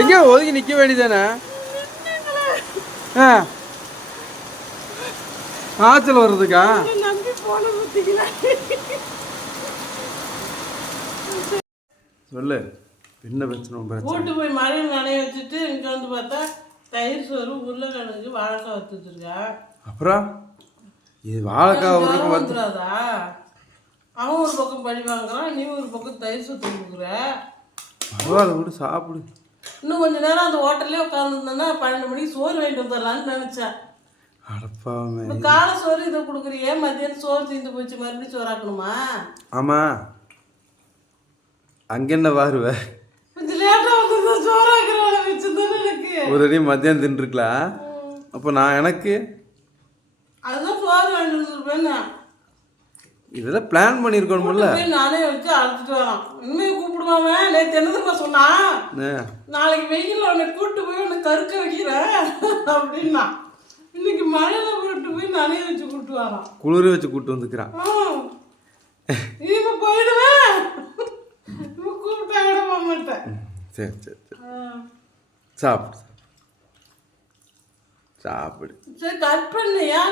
எங்கே ஒதுக்கி நிற்க வேண்டியதானே? ஆச்சல் வர்றதுக்கா? சொல்லு, என்ன பிரச்சனை? கூட்டு போய் மழையில் நனைய வச்சுட்டு இங்கே வந்து பார்த்தா தயிர் சோறு உருளைக்கிழங்கு வாழைக்காய் வச்சுருக்கா. அப்புறம் இது வாழைக்காய் வந்துடாதா? அவன் ஒரு பக்கம் பழி வாங்குறான், நீ ஒரு பக்கம் தயிர் சோறு கொடுக்குற. பரவாயில்ல, கூட சாப்பிடு. இன்னும் கொஞ்ச நேரம் அந்த ஹோட்டல்லே உட்காந்துருந்தேன்னா 12 மணிக்கு சோறு வாங்கிட்டு வந்துடலான்னு நினச்சேன். அடப்பாமே, காலை சோறு இதை கொடுக்குறியே, மத்தியானம் சோறு தீர்ந்து போச்சு, மறுபடியும் சோறாக்கணுமா? ஆமாம், அங்கே என்ன வாருவ? கொஞ்சம் லேட்டாக வந்து சோறாக்குற வேலை வச்சுருந்தேன்னு எனக்கு. ஒரு அடி மத்தியானம் தின்றுருக்கலாம். அப்போ நான் எனக்கு அதுதான் சோறு வாங்கிட்டு வந்துருப்பேன்னு இதெல்லாம் பிளான் பண்ணியிருக்கணும்ல. நானே வச்சு அழைச்சிட்டு வரான். இன்னும் கூப்பிடுவாங்க. நேற்று என்னதுப்பா சொன்னான், நாளைக்கு வெயில் உன்னை கூப்பிட்டு போய் உன்னை கருக்க வைக்கிறேன் அப்படின்னா. இன்னைக்கு மழையில கூப்பிட்டு போய் நானே வச்சு கூப்பிட்டு வரான். குளிர வச்சு கூப்பிட்டு வந்துக்கிறான். இப்போ போயிடுவேன், இப்போ கூப்பிட்டா கூட போக மாட்டேன். சரி சரி சரி, சாப்பிடு சாப்பிடு. சரி கட் பண்ணியா?